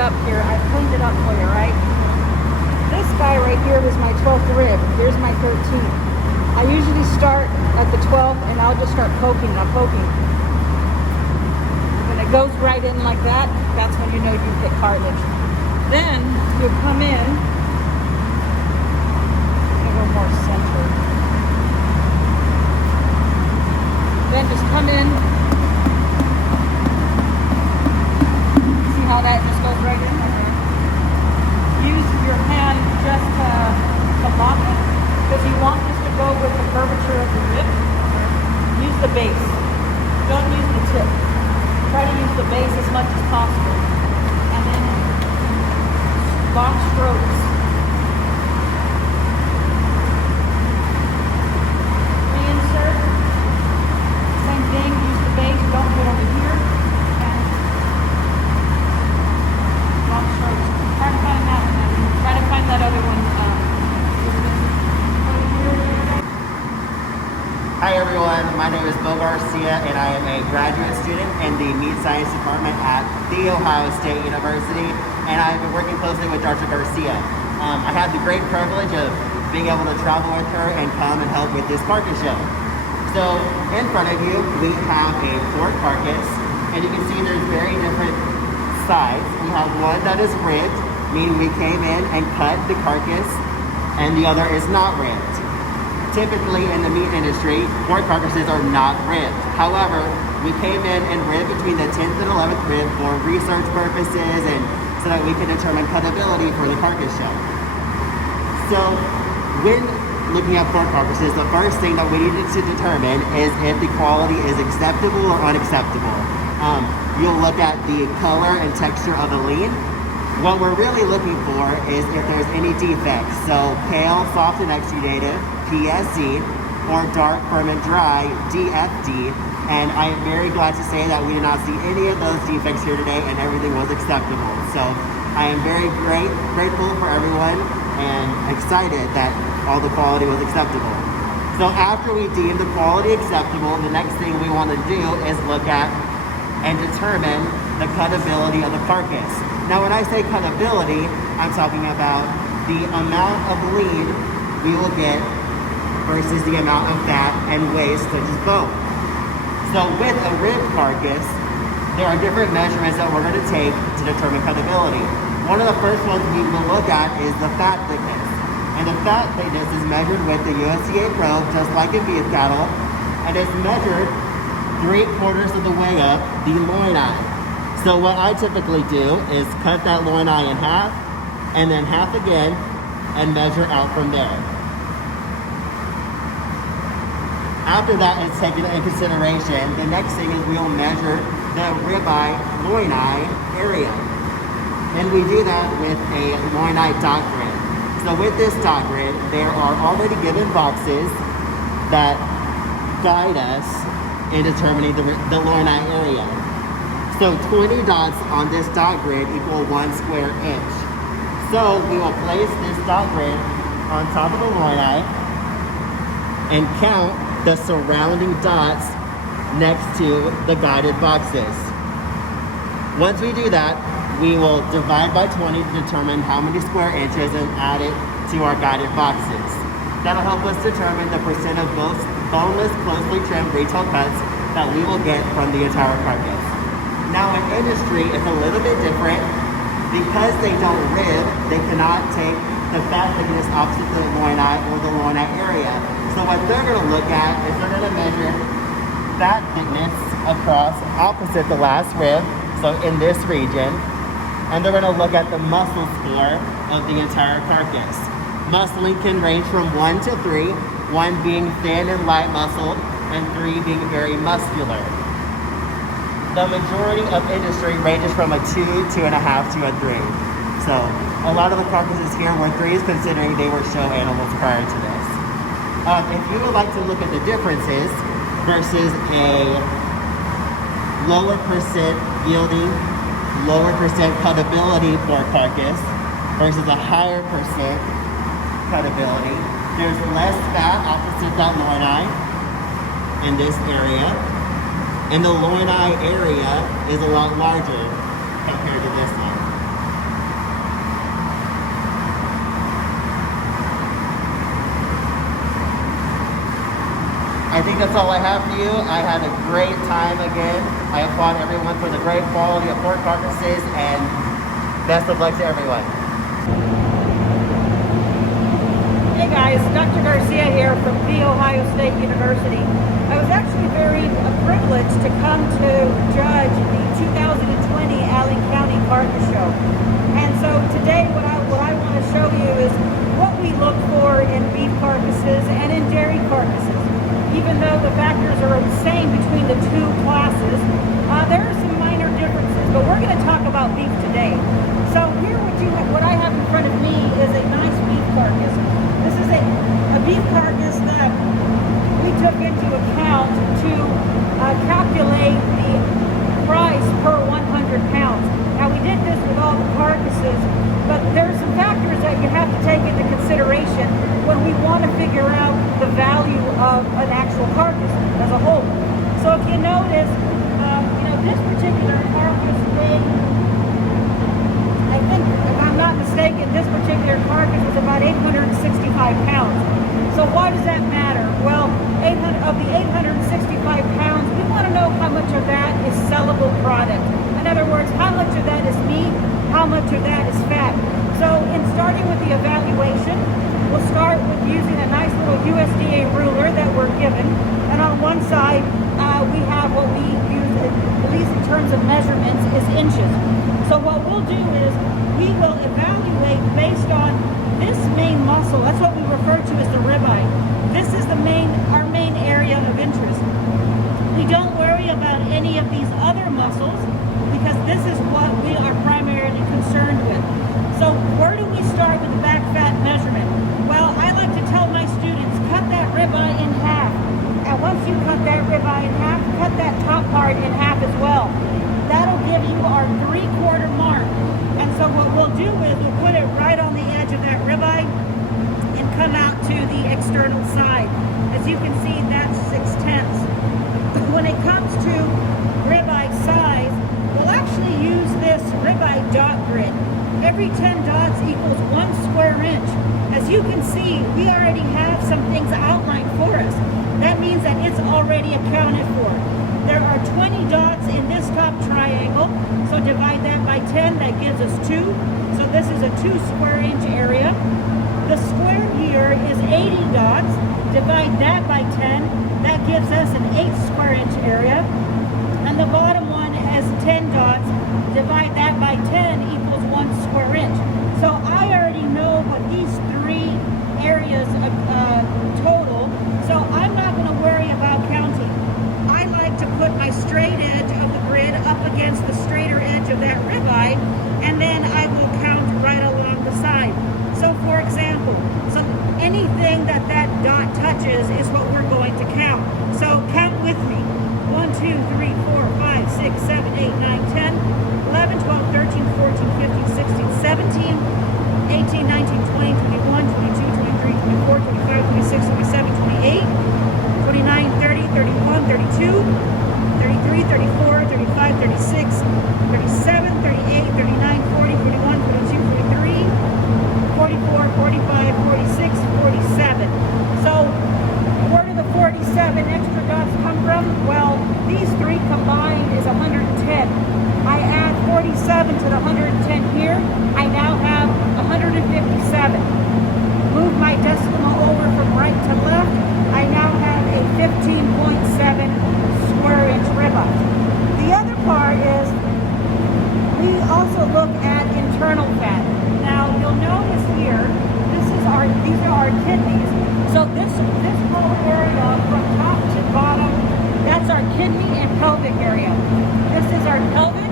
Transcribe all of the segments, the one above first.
up here. I cleaned it up for you, right? This guy right here was my 12th rib. Here's my 13th. I usually start at the 12th and I'll just start poking. I'm poking. When it goes right in like that, that's when you know you've hit cartilage. Then you come in. A little more centered. Then just come in. See how that just goes right in right there? Use your hand just to lock it, because you want this to go with the curvature of the rib. Use the base. Don't use the tip. Try to use the base as much as possible. And then long strokes. Reinsert. Same thing, use the base, don't get over here. And long strokes. Try to find that one. Try to find that other one. Hi everyone, my name is Bill Garcia and I am a graduate student in the Meat Science Department at The Ohio State University, and I've been working closely with Dr. Garcia. I had the great privilege of being able to travel with her and come and help with this carcass show. So in front of you, we have a pork carcass, and you can see there's very different sides. We have one that is ribbed, meaning we came in and cut the carcass, and the other is not ribbed. Typically in the meat industry, pork carcasses are not ribbed. However, we came in and ribbed between the 10th and 11th rib for research purposes and so that we can determine cutability for the carcass show. So when looking at pork carcasses, the first thing that we needed to determine is if the quality is acceptable or unacceptable. You'll look at the color and texture of the lean. What we're really looking for is if there's any defects. So pale, soft and exudative, PSC, or dark, firm and dry, DFD. And I am very glad to say that we did not see any of those defects here today and everything was acceptable. So I am very grateful for everyone and excited that all the quality was acceptable. So after we deem the quality acceptable, the next thing we want to do is look at and determine the cutability of the carcass. Now when I say cutability, I'm talking about the amount of lean we will get versus the amount of fat and waste such as bone. So with a rib carcass, there are different measurements that we're going to take to determine cutability. One of the first ones we will look at is the fat thickness. And the fat thickness is measured with the USDA probe, just like in beef cattle, and it's measured 3/4 of the way up the loin eye. So what I typically do is cut that loin eye in half, and then half again, and measure out from there. After that is taken into consideration, the next thing is we'll measure the ribeye loin eye area. And we do that with a loin eye dot grid. So with this dot grid, there are already given boxes that guide us in determining the loin eye area. So 20 dots on this dot grid equal 1 square inch. So we will place this dot grid on top of the loin eye and count the surrounding dots next to the guided boxes. Once we do that, we will divide by 20 to determine how many square inches and add it to our guided boxes. That'll help us determine the percent of boneless, closely trimmed retail cuts that we will get from the entire carcass. Now in industry, it's a little bit different. Because they don't rib, they cannot take the fat thickness opposite the loin eye or the loin eye area. So what they're going to look at is they're going to measure fat thickness across opposite the last rib, so in this region, and they're going to look at the muscle score of the entire carcass. Muscling can range from 1 to 3, 1 being thin and light muscle, and 3 being very muscular. The majority of industry ranges from a 2, 2.5 to a 3. So a lot of the carcasses here were 3s considering they were show animals prior to this. If you would like to look at the differences versus a lower percent yielding, lower percent cutability pork carcass versus a higher percent cutability, there's less fat opposite that loin eye in this area, and the loin eye area is a lot larger compared to this one. I think that's all I have for you. I had a great time again. I applaud everyone for the great quality of pork carcasses, and best of luck to everyone. Hey guys, Dr. Garcia here from The Ohio State University. I was actually very privileged to come to judge the 2020 Allen County Carcass Show. And so today what I want to show you is what we look for in beef carcasses and in dairy carcasses. Even though the factors are the same between the two classes, there are some minor differences, but we're going to talk about beef today. So here what I have in front of me is a nice beef carcass. This is a beef carcass that we took into account to calculate the price per 100 pounds. Now we did this with all the carcasses, but there are some factors that you have to take into consideration when we want to figure out the value of an actual carcass as a whole. So if you notice, this particular carcass weighed, I think, if I'm not mistaken, this particular carcass was about 865 pounds. So why does that matter? Well, of the 865 pounds, we want to know how much of that is sellable product. In other words, how much of that is meat, how much of that is fat. So in starting with the evaluation, we'll start with using a nice little USDA ruler that we're given. And on one side, we have what we use, at least in terms of measurements, is inches. So what we'll do is we will evaluate based on this main muscle. That's what we refer to as the ribeye. This is our main area of interest. We don't worry about any of these other muscles because this is what we are primarily concerned with. we start with the back fat measurement? Well, I like to tell my students, cut that ribeye in half. And once you cut that ribeye in half, cut that top part in half as well. That'll give you our 3/4 mark. And so what we'll do is we'll put it right on the edge of that ribeye and come out to the external side. As you can see, that's 6/10. When it comes to ribeye size, we'll actually use this ribeye dot grid. Every 10 dots equals 1 square inch. As you can see, we already have some things outlined for us. That means that it's already accounted for. There are 20 dots in this top triangle, so divide that by 10, that gives us 2. So this is a 2 square inch area. The square here is 80 dots. Divide that by 10, that gives us an 8 square inch area. And the bottom one has 10 dots. Divide that by 10 equals 1 square inch. So I already know what these 3 areas total, so I'm not going to worry about counting. I like to put my straight edge of the grid up against the straighter edge of that ribeye, and then I will count right along the side. So for example, so anything that dot touches is what we're going to count. So count with me. 1, 2, 3, 4, 5, 6, 7, 8, 9, 10, 11, 12, 13, 14, 15, 16, 17, 18, 19, 20, 21, 22, 23, 24, 25, 26, 27, 28, 29, 30, 31, 32, 33, 34, 35, 36, 37, 38, 39, 40, 41, 42, 43, 44, 45, 46, 47. So where do the 47 extra dots come from? Well, these 3 combined is 110. I add 47 to the 110 here. I now have 157. Move my decimal over from right to left. I now have a 15.7 square inch ribeye. The other part is we also look at internal fat. Now you'll notice here, these are our kidneys. So this whole area from top to bottom, that's our kidney and pelvic area. This is our pelvic,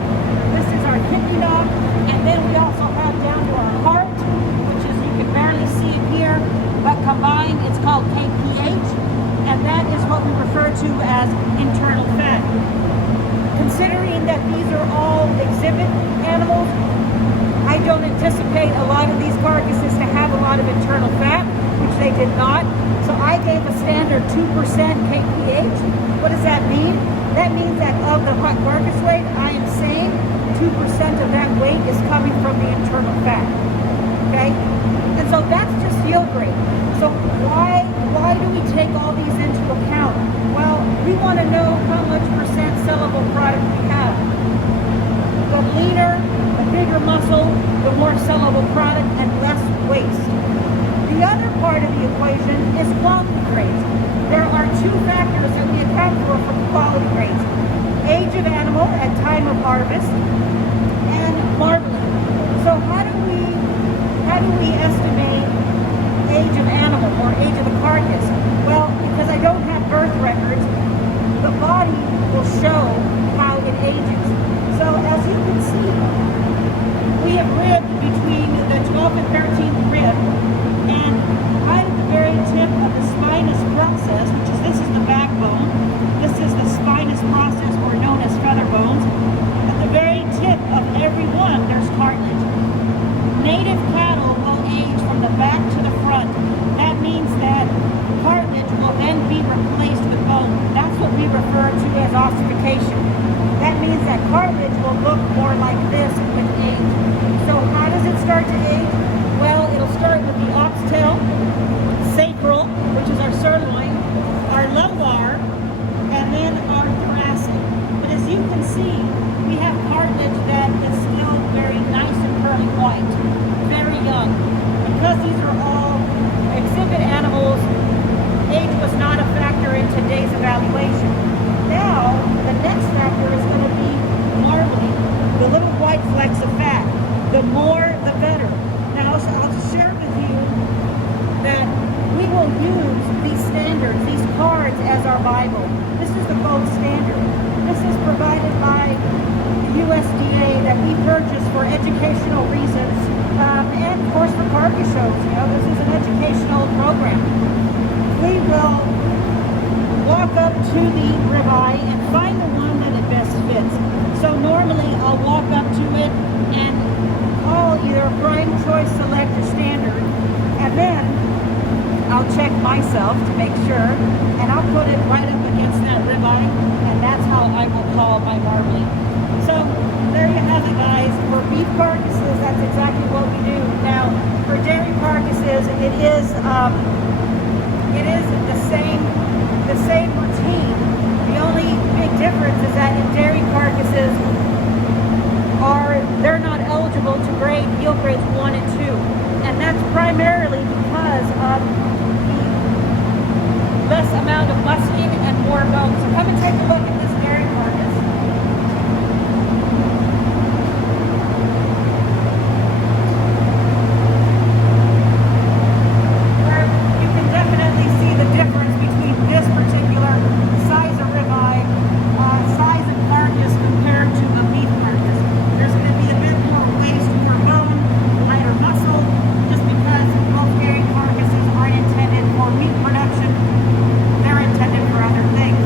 this is our kidney dog, and then we also have down to our heart, which is, you can barely see it here, but combined it's called KPH, and that is what we refer to as internal fat. Considering that these are all exhibit animals, I don't anticipate a lot of these carcasses to have a lot of internal fat, which they did not. So I gave a standard 2% KPH. What does that mean? That means that of the hot carcass weight, I am saying 2% of that weight is coming from the internal fat. Okay? And so that's just yield rate. So why do we take all these into account? Well, we want to know how much percent sellable product we have. The leaner, the bigger muscle, the more sellable product and less waste. The other part of the equation is quality grades. There are 2 factors that we account for quality grades. Age of animal at time of harvest and marbling. So how do we estimate age of animal or age of the carcass? Well, because I don't have birth records, the body will show how it ages. So as you can see, we have ribbed between the 12th and 13th rib, and right at the very tip of the spinous process, which is, this is the backbone, this is the spinous process, or known as feather bones. At the very tip of every one, there's cartilage. Native cattle will age from the back to the front. That means that cartilage will then be replaced with bone. That's what we refer to as ossification. That means that cartilage will look more like this with age. So how does it start to age? Well, it'll start with the oxtail, sacral, which is our sirloin, our lumbar, and then our thoracic. But as you can see, we have cartilage that is still very nice and pearly white, very young. Because these are all exhibit animals, age was not a factor in today's evaluation. Now, the next factor is going to be marbling, the little white flecks of fat. The more, the better. Now, I'll just share with you that we will use these standards, these cards, as our Bible. This is the gold standard. This is provided by the USDA that we purchase for educational reasons And of course for carcass shows, you know, this is an educational program. We will walk up to the ribeye and find the one that it best fits. So normally I'll walk up to it and call either prime, choice, select, or standard, and then I'll check myself to make sure, and I'll put it right up against that ribeye, and that's how I will call my marbling. So there you have it, guys. For beef carcasses, that's exactly what we do. Now, for dairy carcasses, it is the same routine. The only big difference is that in dairy carcasses, they're not eligible to grade yield grades 1 and 2, and that's primarily because of the less amount of muscling and more bone. So come and take a look at this dairy carcass. Where you can definitely see the difference between this particular size of ribeye, size of carcass compared to a beef carcass. There's going to be a bit more waste, more bone, lighter muscle, just because both dairy carcasses aren't intended for meat production. They're intended for other things.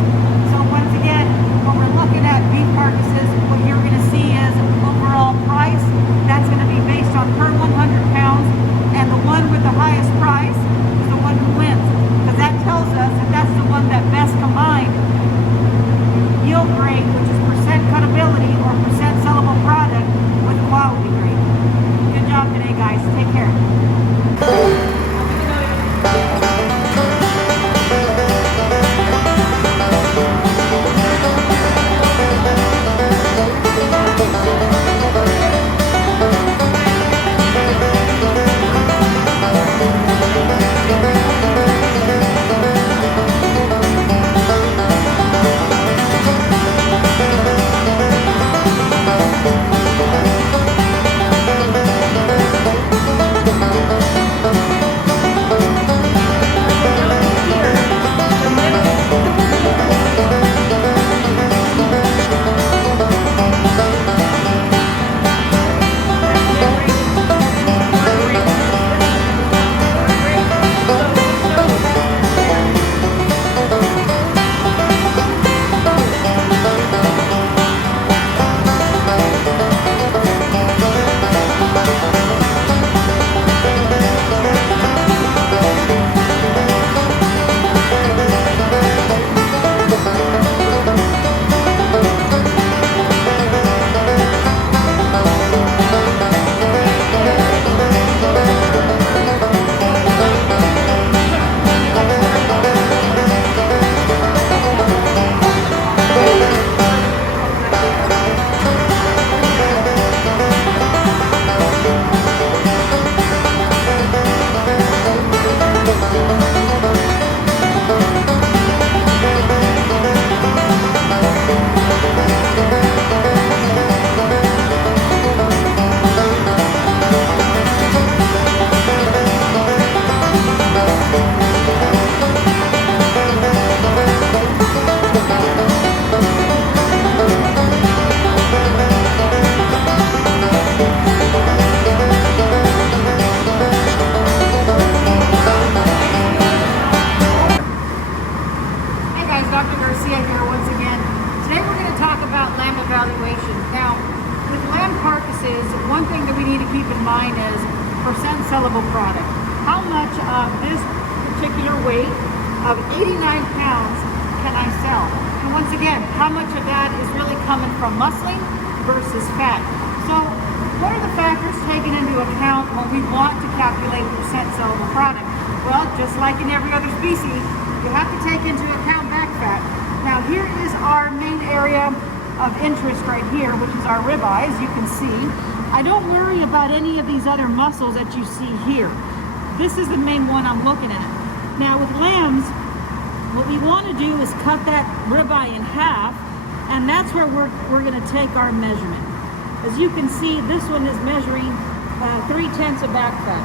So once again, when we're looking at beef carcasses, what you're going to see is overall price. That's going to be based on per 100 pounds, and the one with the highest price is the one who wins, because that tells us that that's the one that best combined yield grade, which is percent cutability or percent sellable product, with quality grade. Good job today, guys. Take care. One thing that we need to keep in mind is percent sellable product. How much of this particular weight of 89 pounds can I sell? And once again, how much of that is really coming from muscling versus fat? So what are the factors taken into account when we want to calculate percent sellable product? Well, just like in every other species, you have to take into account back fat. Now here is our main area of interest right here, which is our ribeye, as you can see. I don't worry about any of these other muscles that you see here. This is the main one I'm looking at. Now with lambs, what we want to do is cut that ribeye in half, and that's where we're going to take our measurement. As you can see, this one is measuring 3/10 of back fat.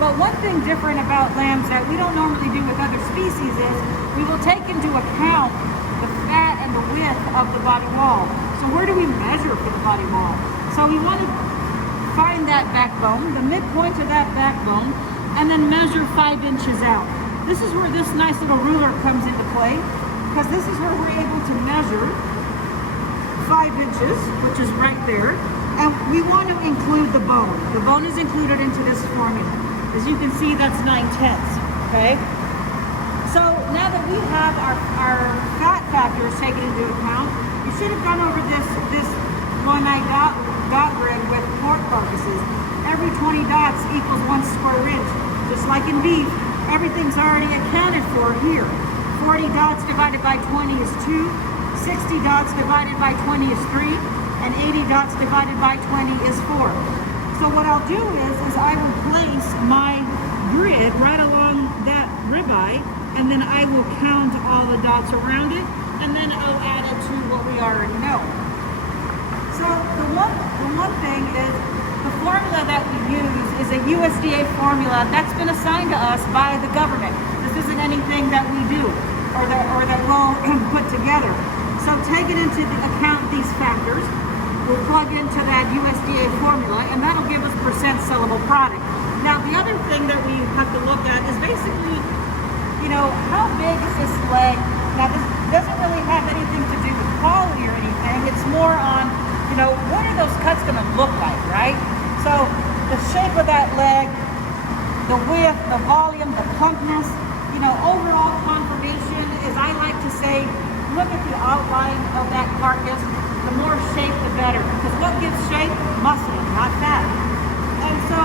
But one thing different about lambs that we don't normally do with other species is we will take into account the fat and the width of the body wall. So where do we measure for the body wall? So we want to find that backbone, the midpoint of that backbone, and then measure 5 inches out. This is where this nice little ruler comes into play, because this is where we're able to measure 5 inches, which is right there, and we want to include the bone. The bone is included into this formula. As you can see, that's 9/10, okay? So now that we have our fat factors taken into account, you should have gone over this one-eye dot grid with pork carcasses. Every 20 dots equals 1 square inch. Just like in beef, everything's already accounted for here. 40 dots divided by 20 is 2, 60 dots divided by 20 is 3, and 80 dots divided by 20 is 4. So what I'll do is I will place my grid right along that ribeye, and then I will count all the dots around it, and then I'll add it to what we already know. So the one thing is, the formula that we use is a USDA formula that's been assigned to us by the government. This isn't anything that we do or that we'll put together. So taking into account these factors, we'll plug into that USDA formula, and that'll give us percent sellable product. Now the other thing that we have to look at is basically, you know, how big is this leg? Now this doesn't really have anything to do with quality or anything. It's more on, you know, what are those cuts going to look like, right? So the shape of that leg, the width, the volume, the plumpness, you know, overall conformation is, I like to say, look at the outline of that carcass. The more shape, the better. Because what gives shape? Muscle, not fat. And so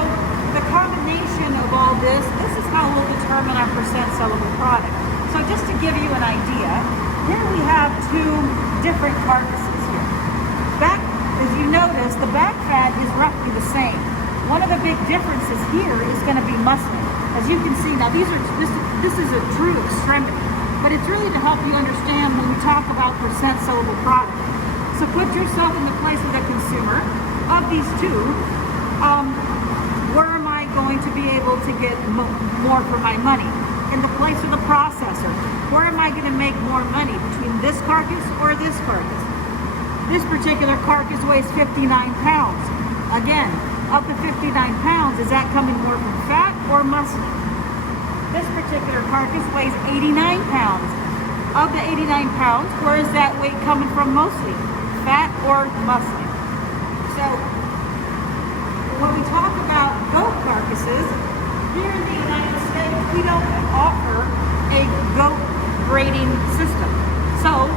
the combination of all this is how we'll determine our percent sellable product. So just to give you an idea, here we have 2 different carcasses here. Back, as you notice, the back fat is roughly the same. One of the big differences here is going to be muscling. As you can see, now this is a true extremity, but it's really to help you understand when we talk about percent sellable product. So put yourself in the place of the consumer. Of these 2, where am I going to be able to get more for my money? In the place of the processor, where am I going to make more money, between this carcass or this carcass? This particular carcass weighs 59 pounds. Again, of the 59 pounds, is that coming more from fat or muscle? This particular carcass weighs 89 pounds. Of the 89 pounds, where is that weight coming from mostly? Fat or muscle? So, when we talk about goat carcasses, here in the United States, we don't offer a goat grading system. So,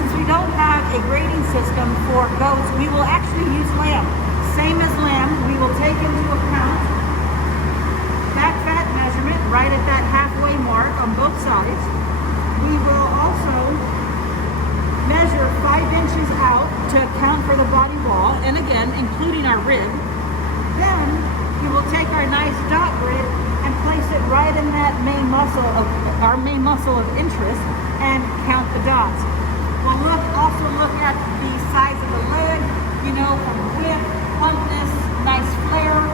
since we don't have a grading system for goats, we will actually use lamb. Same as lamb, we will take into account that fat measurement right at that halfway mark on both sides. We will also measure 5 inches out to account for the body wall, and again, including our rib. Then we will take our nice dot grid and place it right in that main muscle of interest and count the dots. We'll also look at the size of the leg, you know, from width, plumpness, nice flare,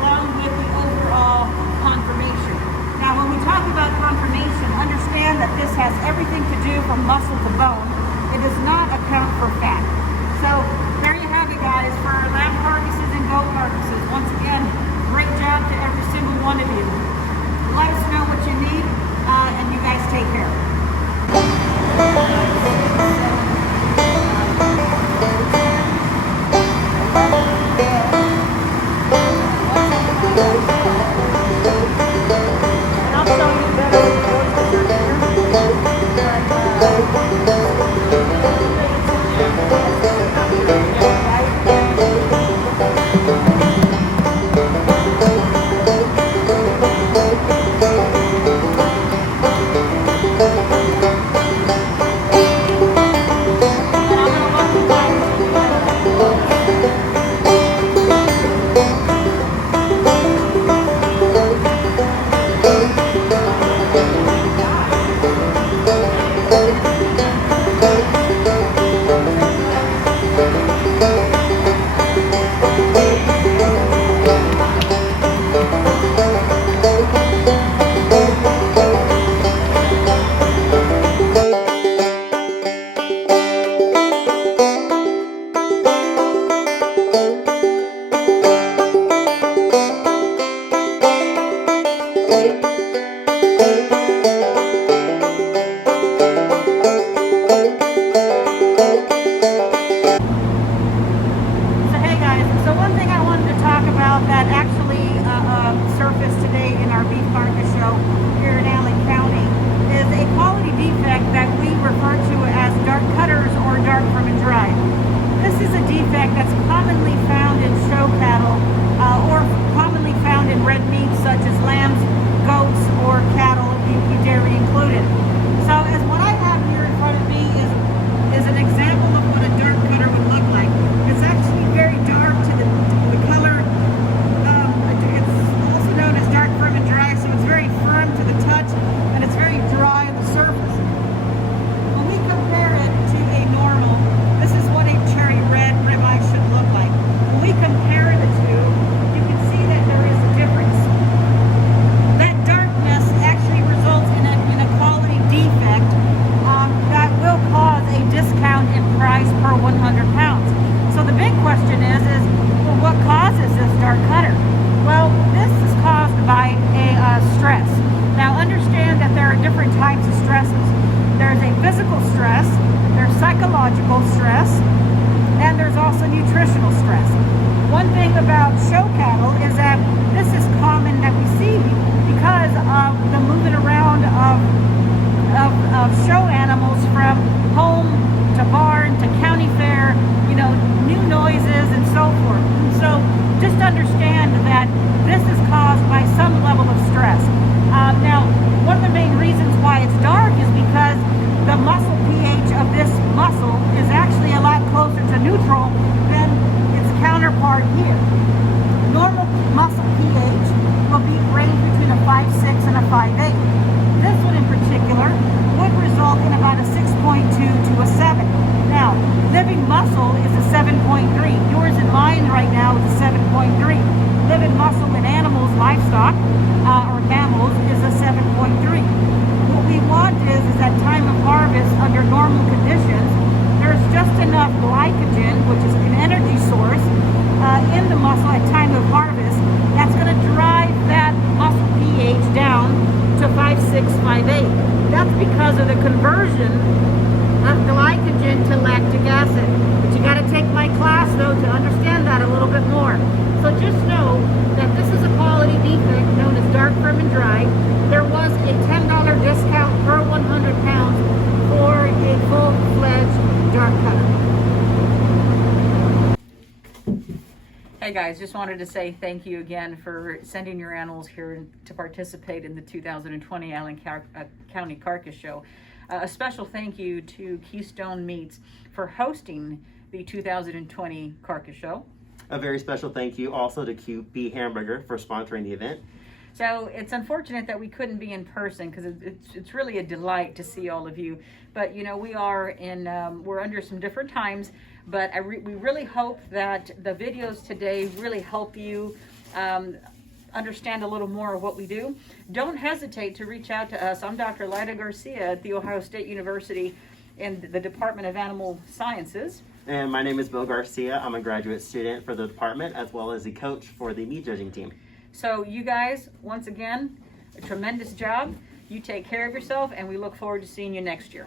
along with the overall conformation. Now, when we talk about conformation, understand that this has everything to do from muscle to bone. It does not account for fat. So there you have it, guys, for our lamb carcasses and goat carcasses. Once again, great job to every single one of you. Let us know what you need, and you guys take care. And I'll show you better when we go to the different types of stresses. There's a physical stress, there's psychological stress, and there's also nutritional stress. One thing about show cattle is that this is common that we see because of the moving around of show animals from home to barn to county fair, you know, new noises and so forth. And so just understand that this is caused by some level of stress. Now, one of the main reasons why it's dark is because the muscle pH of this muscle is actually a lot closer to neutral than its counterpart here. Normal muscle pH will be range between a 5.6 and a 5.8. This one in particular would result in about a 6.2 to a 7. Now, living muscle is a 7.3. Yours and mine right now is a 7.3. Living muscle in animals, livestock, or mammals is a 7.3. What we want is at time of harvest under normal conditions, there's just enough glycogen, which is an energy source, in the muscle at time of harvest that's going to drive that muscle pH down to 5.6, 5.8. That's because of the conversion of glycogen to lactic acid. But you got to take my class though to understand that a little bit more. So just know that this is a quality defect known as dark, firm, and dry. There was a $10 discount per 100 pounds for a full-fledged dark cutter. Hey guys, just wanted to say thank you again for sending your animals here to participate in the 2020 Allen County Carcass Show. A special thank you to Keystone Meats for hosting the 2020 Carcass Show. A very special thank you also to Kewpee Hamburger for sponsoring the event. So it's unfortunate that we couldn't be in person because it's really a delight to see all of you. But you know, we are in we're under some different times. But we really hope that the videos today really help you understand a little more of what we do. Don't hesitate to reach out to us. I'm Dr. Lida Garcia at The Ohio State University in the Department of Animal Sciences. And my name is Bill Garcia. I'm a graduate student for the department as well as a coach for the meat judging team. So you guys, once again, a tremendous job. You take care of yourself, and we look forward to seeing you next year.